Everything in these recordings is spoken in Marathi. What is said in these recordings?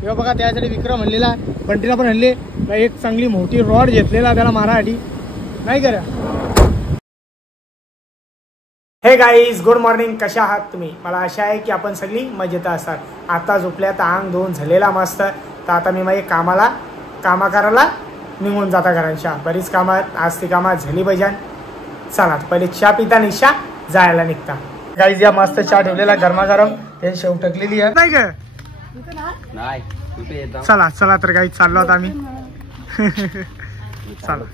तेव्हा बघा त्यासाठी विक्रम आणलेला, बंटीला पण आणले, एक चांगली मोठी रॉड घेतलेला त्याला मारासाठी, नाही करा. हे गाईज, गुड मॉर्निंग. कशा आहात तुम्ही? मला आशा आहे की आपण सगळी मजेत असाल. आता झोपल्यात, अंग धुवून झालेला मस्त. तर आता मी माझी कामा करायला निघून जाता घरांच्या. बरीच कामं आज ती कामं झाली पाहिजे. चला पहिले चहा पिता निशा जायला निघता. गाईज या मस्त चहा ठेवलेला गरमागरम, हे शेव टकलेली आहे नाही का? चला चला तर गाईज चाललो आता आम्ही. चला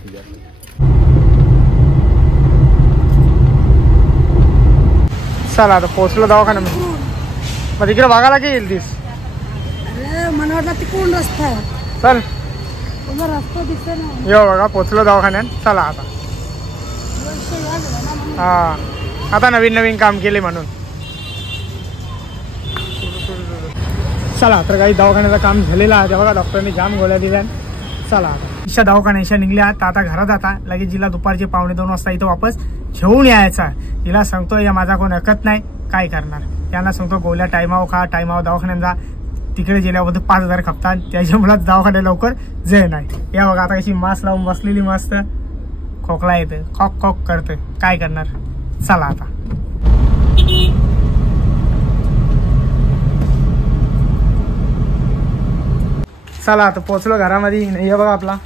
चला आता पोहोचलो दवाखाना. मग तिकडे बघायला की येईल दिस मला वाटलं तिकडून रस्ता आहे. चल रस्ता दिसत नाही. यो बघा पोहोचलो दवाखान्यात. चला आता. हा आता नवीन काम केले म्हणून. चला तर काही दवाखान्याचं काम झालेलं आहे. बघा डॉक्टरने जाम गोळ्या दिल्या. चला आता इशा दवाखान्याच्या निघल्या. आता घरात आता लगेच जिला दुपारचे 1:45 वाजता इथं वापस घेऊन यायचा. तिला सांगतो या माझा कोण ऐकत नाही, काय करणार. त्यांना सांगतो गोळ्या टायमावर खा, टायमावर दवाखान्यात जा. तिकडे गेल्यावर 5,000 खपतात. त्याच्यामुळे दवाखान्यात लवकर जे नाही. या बघा आता कशी मास्क लावून बसलेली मस्त. खोकला येतं, खॉक खॉक करतं, काय करणार. चला आता चला आता पोचलो घरामध्ये. नाही बघा आपला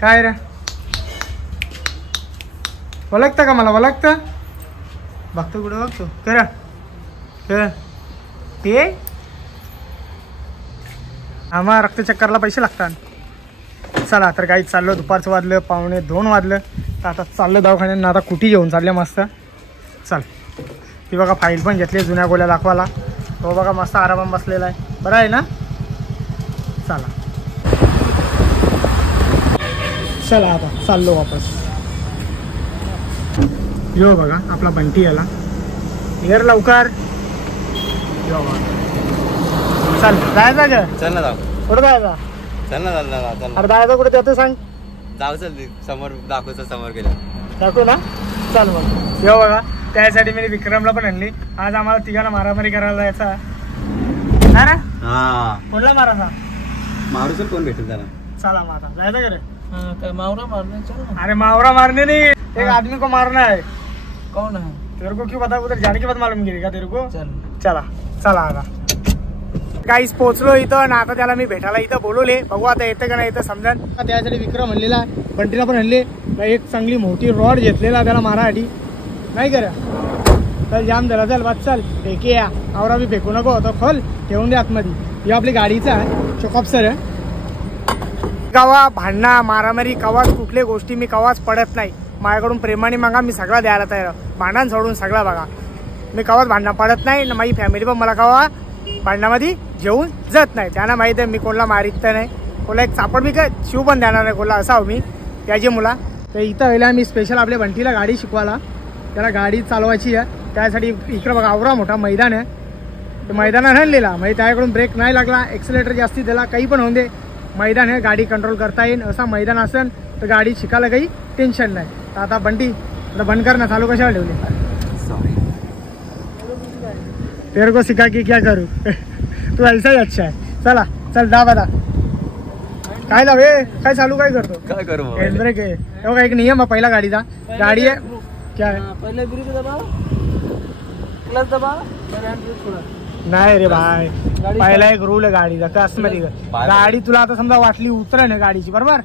काय रे, ओळखतं का मला? ओळखतं? बघतो कुठं बघतो करा ते आम्हा रक्तचक्करला पैसे लागतात. चला तर काही चाललो. दुपारचं वाजलं, 1:45 वाजलं. तर आता चाललं दवाखान्यात. आता कुठी घेऊन चालल्या मस्त. चल ती बघा फाईल पण घेतली जुन्या गोळ्या दाखवायला. तो बघा मस्त आरामात बसलेला आहे. बरं आहे ना? चला चला आता चाललो वापस. यो बघा आपला बंटी आला. येर लवकर यो बघा. चल जायचा ग. चल ना जाऊ. कुठं जायचा? चल ना चल. अरे जायचं कुठे त्याचं सांग. जाऊ चल समोर दाखवचं, समोर गेलं दाखवू ना. चल मग यो बघा त्यासाठी मी विक्रमला पण आणली. आज आम्हाला तिघांना मारामारी करायला जायचा. अरे हा कोणला मारायचा? मारू चल, कोण भेटेल त्याला. चला मग आता जायचं का रे? मावरा मारने चलो. अरे मावरा मारने नहीं, एक आदमी को मारना है. कौन है? तेरे को क्यों पता? उधर जाने के बाद मालूम गिरेगा तेरे को. चल चला चला आता काहीच पोहोचलो इथं ना. आता त्याला मी भेटायला इथं बोलवले. बघू आता येतं का नाही येतं समजा. त्यासाठी विक्रम आणलेला, बंटीला पण आणले, एक चांगली मोठी रॉड घेतलेला त्याला मारासाठी, नाही करा. चल जाम झाला. चल बस चल फेके या. आवरा बी फेकू नको तो खोल ठेवून दे आतमध्ये. ही आपली गाडीचा आहे, चोकॉप्सर आहे. कवा भांडणा मारामारी कवाच कुठल्या गोष्टी मी कवाच पडत नाही. माझ्याकडून प्रेमाने मागा, मी सगळा द्यायला तयार. भांडण सोडून सगळा बघा. मी कवाच भांडणं पडत नाही. माझी फॅमिली पण मला कवा भांडणामध्ये जेवून जात नाही. त्यांना माहीत आहे मी कोणाला मारित तर नाही. कोणाला एक चापड मी काय शिव पण देणार नाही कोणाला. असा मी त्याची मुला. तर इथं व्हायला मी स्पेशल आपल्या बंटीला गाडी शिकवायला. त्याला गाडी चालवायची आहे. त्यासाठी इकडं बघा आवरा मोठा मैदान आहे. ते मैदानात आणलेला म्हणजे त्याच्याकडून ब्रेक नाही लागला, एक्सिलेटर जास्ती दिला, काही पण होऊन दे. मैदान आहे, गाडी कंट्रोल करता येईल. असा मैदान असेल तर गाडी शिकायला काही टेन्शन नाही. तर आता बंटी आता बंद कर ना. चालू कशाला ठेवली? सॉरी तेरे को सिखा के क्या करू. तू ऐसा ही अच्छा है. चला चल जा बता काय लावे काय चालू काय करतो. काय करू ब्रेक आहे बघा. एक नियम आहे पहिला गाडीचा. गाडी आहे क्या आहे? पहले ब्रेक दबा, क्लच दबा, नाही रे भाई, पहिला एक रूल आहे गाडीचा. कसमध्ये गाडी तुला आता समजा वाटली उतरण आहे गाडीची, बरोबर.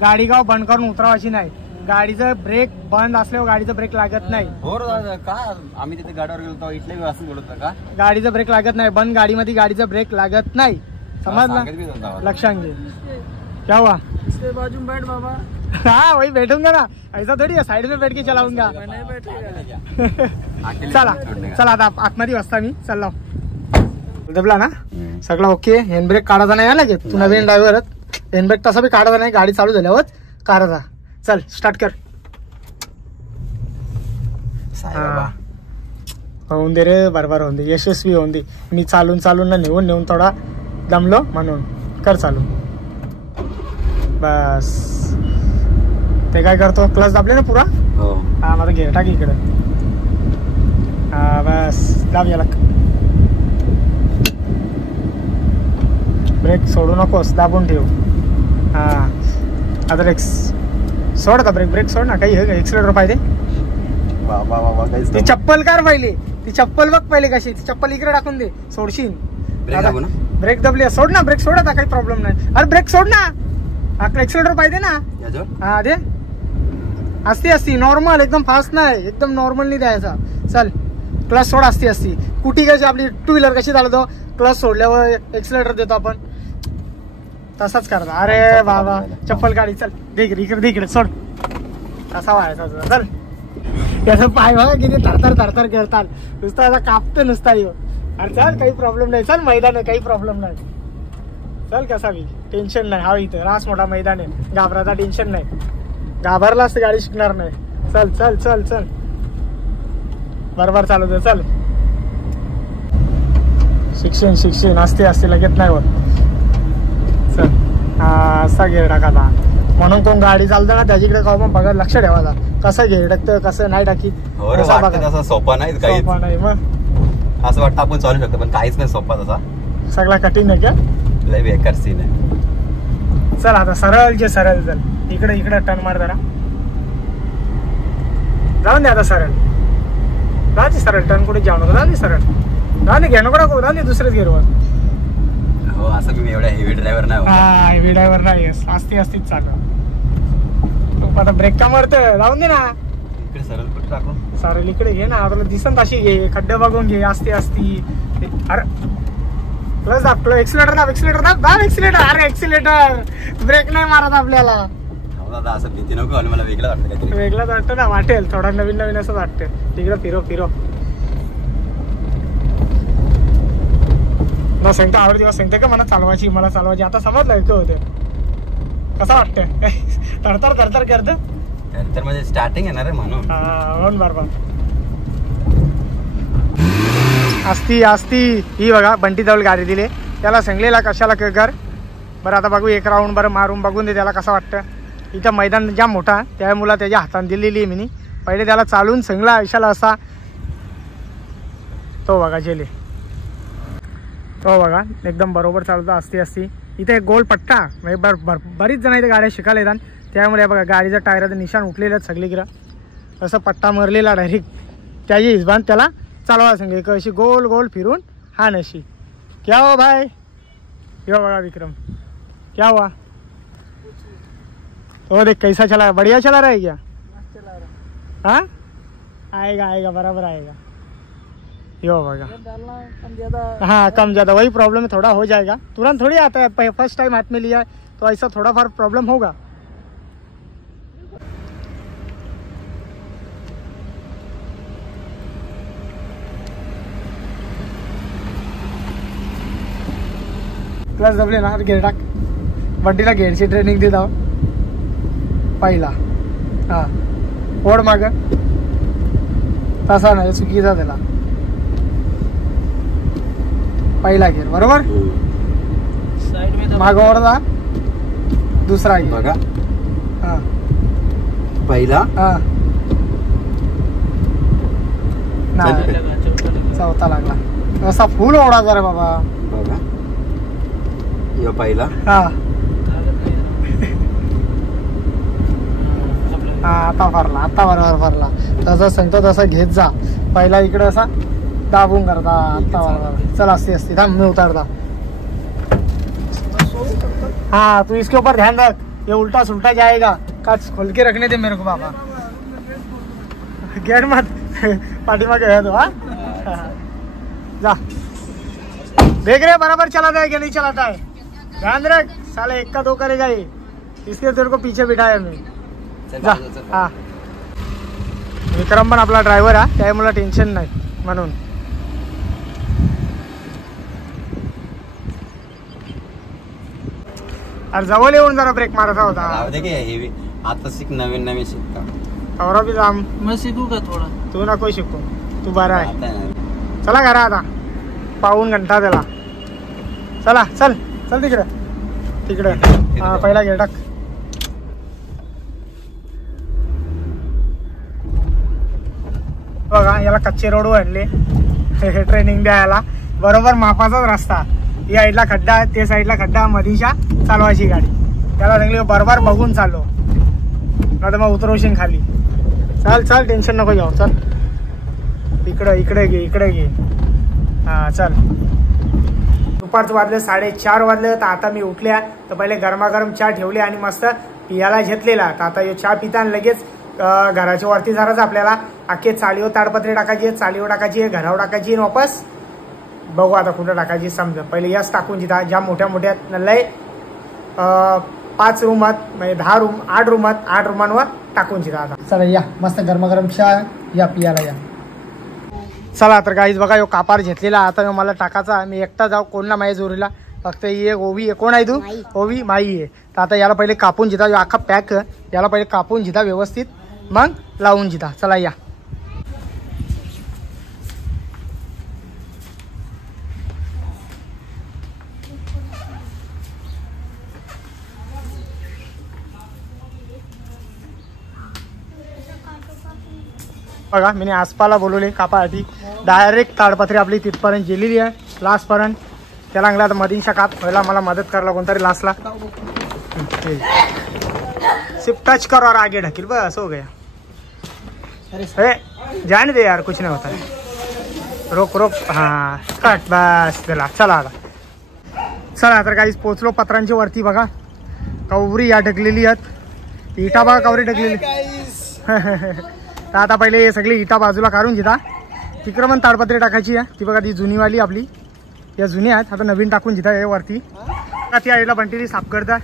गाडी गाव बंद करून उतरवायची नाही. गाडीचं ब्रेक बंद असल्यावर गाडीचं ब्रेक लागत नाही. हो का? आम्ही तिथे गाडीवर गेलो तेव्हा इथले असं बोलत का? गाडीचं ब्रेक लागत नाही. बंद गाडीमध्ये गाडीचा ब्रेक लागत नाही. समजला? लक्षात घे. क्या हुआ? इसके बाजू में बैठ बाबा. हाँ वही बैठूंगा ना. ऐसा थोड़ी है साइड में बैठ के चलाऊंगा. नहीं बैठेगा. चला चला आता आतमध्ये वाजता मी चाललो. दबला ना सगळं ओके. हँडब्रेक काढायचा नाही आला की तू नवीन ड्रायव्हर. हँडब्रेक तसा बी काढायचा नाही. गाडी चालू झाल्यावर काढायचा. चल स्टार्ट कर. होऊन दे रे, बरोबर होऊन दे, यशस्वी होऊन दे. मी चालून ना नेऊन थोडा दमलो म्हणून. कर चालू बस. ते काय करतो, क्लच दाबले ना पुरा. हा माझा घेर टाक इकडे. हा बस दाब याला. ब्रेक सोडू नकोस, दाबून ठेव. हा आता ब्रेक सोड का, ब्रेक सोड ना. काही एक्सिलेटर पाहिजे. ती चप्पल काढ पहिले, ती चप्पल बघ पहिले कशी. ती चप्पल इकडे टाकून दे, सोडशील. ब्रेक दबली, सोड ना ब्रेक, सोड आता, काही प्रॉब्लेम नाही. अरे ब्रेक सोड ना, आपलं एक्सिलेटर पाहिजे ना. हा दे. असती नॉर्मल, एकदम फास्ट नाही, एकदम नॉर्मलनी द्यायचा. चल क्लच सोड. असती कुटी कशी आपली टू व्हीलर कशी चालवतो, क्लच सोडल्यावर एक्सिलेटर देतो आपण, तसाच करता. अरे बाबा चप्पल काढी. चल इकडे सोड. कसा व्हायचा चल. त्याचं पाय बघा किती थरथर करतात, नुसता आता कापतो नुसता येऊ. अरे चल काही प्रॉब्लेम नाही. चल मैदान आहे, काही प्रॉब्लेम नाही. चल कसा बी टेन्शन नाही. हा इथं रास मोठा मैदान आहे, घाबराचा टेन्शन नाही. घाबरलास तर गाडी शिकणार नाही. चल चल चल चल बरोबर चालवतो. चल शिक्षण असते लगेच नाही होत. चल हा असा गेअर टाकायचा. म्हणून कोण गाडी चालतं ना त्याच्याकडे का मग बघा, लक्ष ठेवायचा कसं गेअर टाकतं कसं नाही टाकीत. सोपा नाही मग असं वाटतं आपण चालू शकतो, पण काहीच नाही सोपा तसा. सगळा कठीण आहे का, लय बेकार सीन आहे. चल आता सरळ चल. इकडे टर्न मार जरा. जाऊन दे आता सरळ. जाऊ सरळ, टर्न कुठे जाऊ नको. जाऊ दे सरळ, जाऊ दे. घे नको टाकू, जाऊ दे दुसरेच गेअरवर. हो असं मी एवढ्या हेवी ड्रायव्हर नाही. हेवी ड्रायव्हर नाही, असतीच चालू. तू आता ब्रेक का मारत, जाऊन दे ना. इकडे सरळ कुठे टाकू, सरळ इकडे घे ना. आपल्याला दिसन तशी घे, खड्डे बघून घे. असती. अरे प्लस दाब, एक्सिलेटर दाब. अरे एक्सिलेटर, ब्रेक नाही मारत आपल्याला. दादा असं भीती नको, मला वेगळं वाटतं. वेगळंच वाटतं ना, वाटेल थोडा नवीन असं वाटतं. तिकडे फिरो ना. सांगता आवडते सांगते का मला चालवायची आता समजलं का होते. कसं वाटतं, थरथर करत. तर म्हणजे स्टार्टिंग येणार आहे म्हणून. बरोबर. असती ही बघा बंटी जवळ गाडी दिली, त्याला सांगलेला कशाला कर. बरं आता बघू एक राऊंड बरं मारून बघून दे त्याला कसं वाटतं. इथं मैदान जाम मोठा, त्या मुला त्याच्या हाताने दिलेली आहे मी. पहिले त्याला चालून सांगला आयुष्याला असा. तो बघा जेले, तो बघा एकदम बरोबर चालतो. असती इथे एक गोल पट्टा, म्हणजे बरीच जण इथे गाड्या शिकायला येतात. त्यामुळे बघा गाडीचं टायराचं निशाण उठलेलं आहेत सगळीकडं. असं पट्टा मरलेला डायरेक्ट, त्याची हिशबान त्याला चालवा सांगे कशी गोल फिरून. हा नशी क्या हो भाई, यो बघा विक्रम क्या हुआ. तो देख कैसा चला, बढ़िया चला रहा है क्या. हाँ आएगा बराबर आएगा. यो बघा हाँ कम ज़्यादा वही प्रॉब्लम है, थोड़ा हो जाएगा. तुरंत थोड़ी आता है, फर्स्ट टाइम हाथ में लिया है तो ऐसा थोड़ा फार प्रॉब्लम होगा. क्लच दबले ना, गेअर टाक. बंटीला गेअरची ट्रेनिंग देत आहो. पहिला हा ओढ माग, तसा नाही चुकीचा त्याला. पहिला गेअर बरोबर, माग ओढला. दुसरा गेअर बघा, हा पहिला हा चौथा लागला. असा फुल ओढा जरा बाबा. बघा यो पहिला. हा आता भरला, आता बरोबर भरला. तसं सांगतो तसं घेत जा. पहिला इकडे असा दाबून करता. आता बरोबर. चल असती थांब मी उतारता. हाँ तू इसके ऊपर ध्यान रख, ये उल्टा सुल्टा जाएगा. काच खोल के रखने दे मेरे को बाबा. गेट मत पाठीमागे है तो. हाँ जा, देख रहे बराबर चलाता है कि नहीं चलाता है. ध्यान रख, साले 1 का 2 करेगा ये, इसलिए तेरे को पीछे बिठाया मैं. जा. हा विक्रम पण आपला ड्रायव्हर आहे, त्यामुळे टेन्शन नाही म्हणून. अरे जवळ येऊन जरा ब्रेक मारायचा होता. आता शिक, नवीन शिकता. और भी जाम. मैं सीखू का थोड़ा. तू नको शिकू, तू बरा आहे. चला घरा आता, पाऊन घंटा त्याला. चला चल तिकडे. हा पहिला गेअर टाक. बघा याला कच्चे रोड आणले ट्रेनिंग द्यायला. बरोबर मापाचाच रस्ता, या साईडला खड्डा ते साईडला खड्डा मधीशा चालवायची गाडी त्याला चांगली बरोबर बघून चाललो आता मग उतरवशील खाली चाल चाल टेन्शन नको जाऊ चल इकडे घे हां चल दुपारचं वाजलं 4:30 वाजलं तर आता मी उठल्या तर पहिले गरमागरम चहा ठेवले आणि मस्त पियाला घेतलेला तर आता चहा पिता आणि लगेच घराच्या वरती जाणारच आपल्याला अख्खे चाळीवर ताडपत्री टाकायची आहे चाळीवर टाकायची आहे घरावर टाकायची आहे वापस बघू आता कुठं टाकायची समजा पहिले याच टाकून जिथं ज्या मोठ्या लय 5 रूमात म्हणजे 8 रूमांवर टाकून जिथं आता चला या मस्त गरमागरम चहा या पियाला या चला तर काहीच बघा यो कापार घेतलेला आता मला टाकायचा मी एकटा जाऊ कोणला माझ्या जोरीला फक्त ही एक ओवी आहे कोण आहे तू ओवी माई आहे तर आता याला पहिले कापून जिता अख्खा पॅक याला पहिले कापून जिता व्यवस्थित मग लावून जिता चला या बघा मी आसपाला बोलवले कापासाठी डायरेक्ट ताडपत्री आपली तिथपर्यंत गेलेली आहे लास्टपर्यंत त्याला अंगला मधींचा काप व्हायला मला मदत करायला कोणतरी लास्टला सिर्फ टच करो और आगे ढकील बस हो गया अरे जाने दे यार कुछ नहीं होता रोक हाँ कट बस चला आता तर काहीच पोचलो पत्रांच्या वरती बघा कवरी या ढकलेली आहेत इटा बघा कवरी ढकलेली तर आता पहिले हे सगळी इटा बाजूला काढून घेता तिकडं पण ताडपत्री टाकायची आहे ती बघा ती जुनीवाली आपली या जुनी आहेत आता नवीन टाकून घेता हे वरती ती साईडला बंटीली साफ करता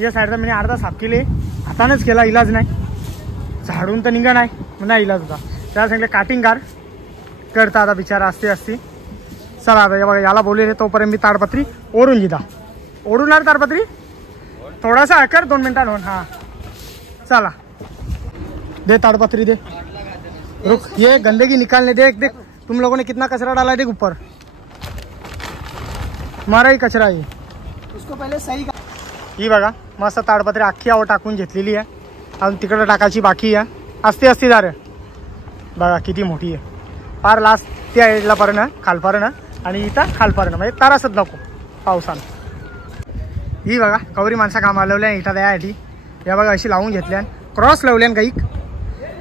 या साईडला मी अर्धा साफ केले हातानेच केला इलाज नाही झाडून तर निघा नाही इलाज होता त्याला सांगितलं काटिंग करता आता बिचारा असते चला आता बघा याला बोलले तोपर्यंत मी ताडपत्री ओढून घेता ओढून ताडपत्री थोडासा कर 2 मिनटात होऊन हां चला दे ताड़पत्री दे रुक ये गंदगी निकालने देख तुम लोगों ने कितना कचरा डाला है देख ऊपर तुम्हारा ही कचरा है उसको पहले सही ही बघा मस्त ताडपत्री अख्खी आवर टाकून घेतलेली आहे अजून तिकडे टाकायची बाकी आहे असते जा रे बघा किती मोठी आहे फार लास्ट त्या साईडला पर्यंत खालपर्यंत आणि इथं खालपर्यंत म्हणजे तारासच नको पावसानं ही बघा कवरी माणसा कामा लावल्या इटा द्यासाठी या बघा अशी लावून घेतल्या क्रॉस लावल्यान काही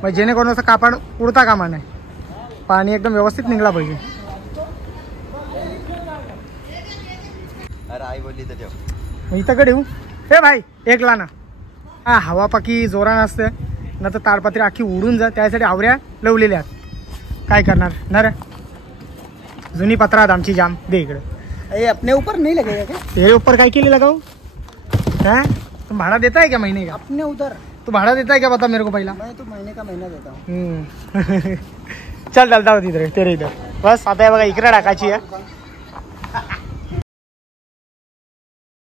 मग जेणेकरून असं कापड उडता कामा नाही पाणी एकदम व्यवस्थित निघला पाहिजे अरे आई बोलली तर ठेव इथं कडे येऊ हे भाई एक ला ना हा हवा पाकी जोरा नसते ना तर ताडपत्री अख्खी उडून जा त्यासाठी आवऱ्या लावलेल्या आहेत काय करणार ना रे जुनी पत्रात आमची जाम दे इकडे अपने ऊपर नहीं लगेगा क्या तेरे ऊपर काय केली लगाऊ हाँ तुम भाड़ा देता है क्या महीने का अपने उधर तू भाड़ा देता है क्या बता मेरे को पहला मैं तो महीने का महीना देता हूँ चल डालता होती इधर तेरे इधर बस आता बघा इकडे टाकायची आहे